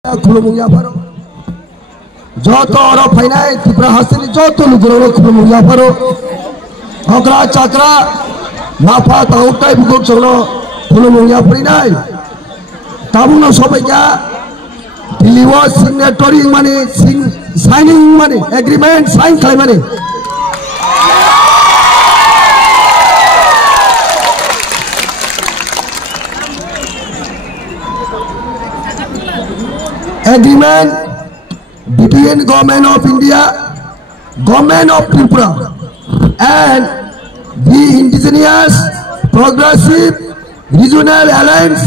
खुलुमुंगिया pharaoh जत अरब फैनाय त्रिपुरा हासिनि जत लुगुरो खुलुमुंगिया pharaoh हकरा चक्रा नाफा ताउटाय बुगुक चलो खुलुमुंगिया फैनाय ताबुनो सबाइका दिल्लीआव सिग्नेटरि माने साइनिं माने एग्रीमेंट साइन खालामनानै agreement between Government of India, Government of Tripura and the Indigenous Progressive Regional Alliance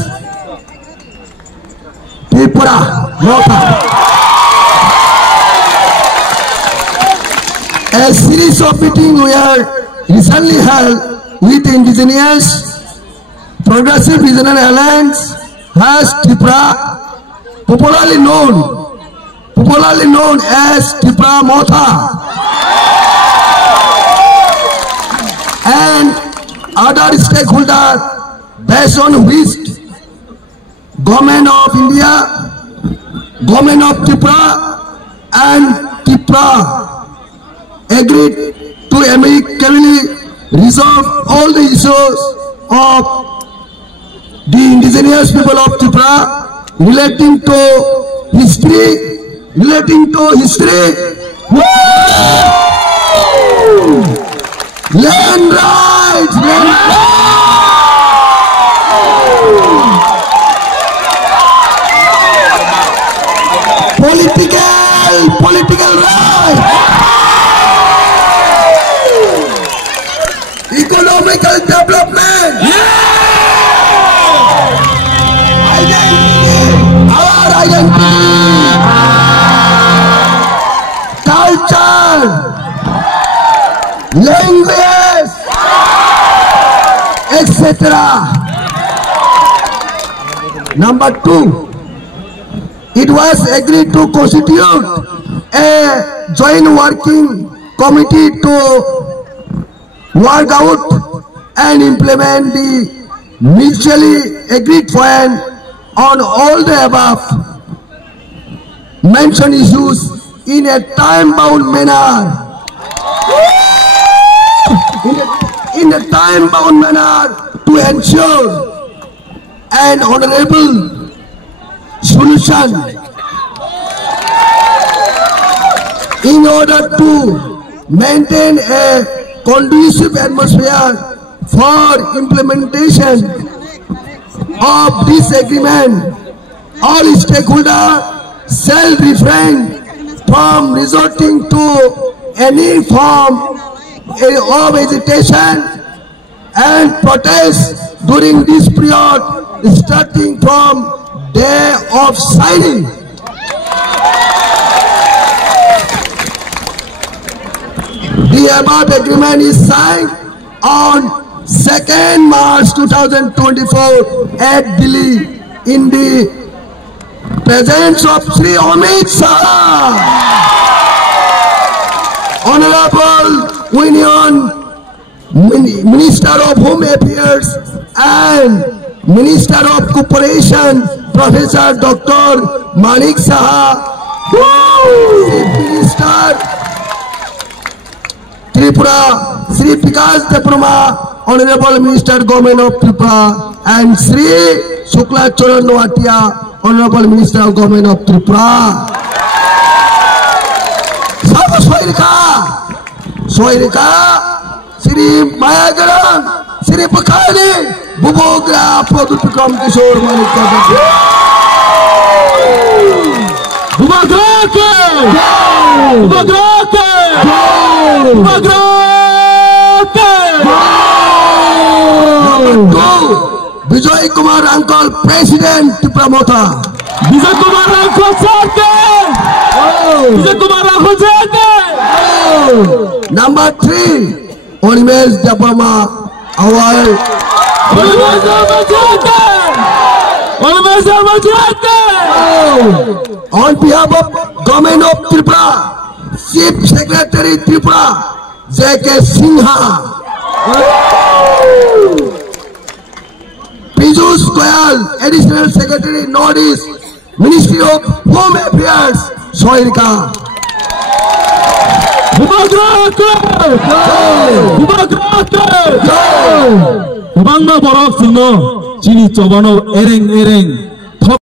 Tripura Motha. A series of meetings were recently held with the Indigenous Progressive Regional Alliance has Tripura popularly known as Tripura Motha, and other stakeholders based on which Government of India, Government of Tripura and Tripura agreed to amicably resolve all the issues of the indigenous people of Tripura relating to history, land rights, political rights, economical development, identity, culture, language, etc. Number 2, it was agreed to constitute a joint working committee to work out and implement the mutually agreed plan on all the above mentioned issues in a time-bound manner. To ensure an honorable solution. In order to maintain a conducive atmosphere for implementation of this agreement, all stakeholders shall refrain from resorting to any form of agitation and protest during this period, starting from day of signing. The above agreement is signed on 2nd March 2024 at Delhi in the presence of Sri Amit Shah, Honorable Union Minister of Home Affairs and Minister of Cooperation, Professor Dr. Manik Saha, Chief Minister Tripura, Sri Vikas Debruma, Honorable Minister Government of Tripura, and Sri Shukla Charan Noatia, Honorable Minister of Government of Tripura. Sab Soirika, Sri Mayagaran, Sri Pakani, Bubogra, Produtukam Kishore Manika. Vijay Kumar Uncle, President Tripura Motha. Vijay Kumar Uncle, Vijay Kumar Uncle. Number 3, Olimes Japama, our on behalf of Government of Tripura, Chief Secretary Tripura, J.K. Sinha, Piyush Goyal, Additional Secretary Northeast, Ministry of Home Affairs, Soirka. Bangna borok sino chini chobano ereng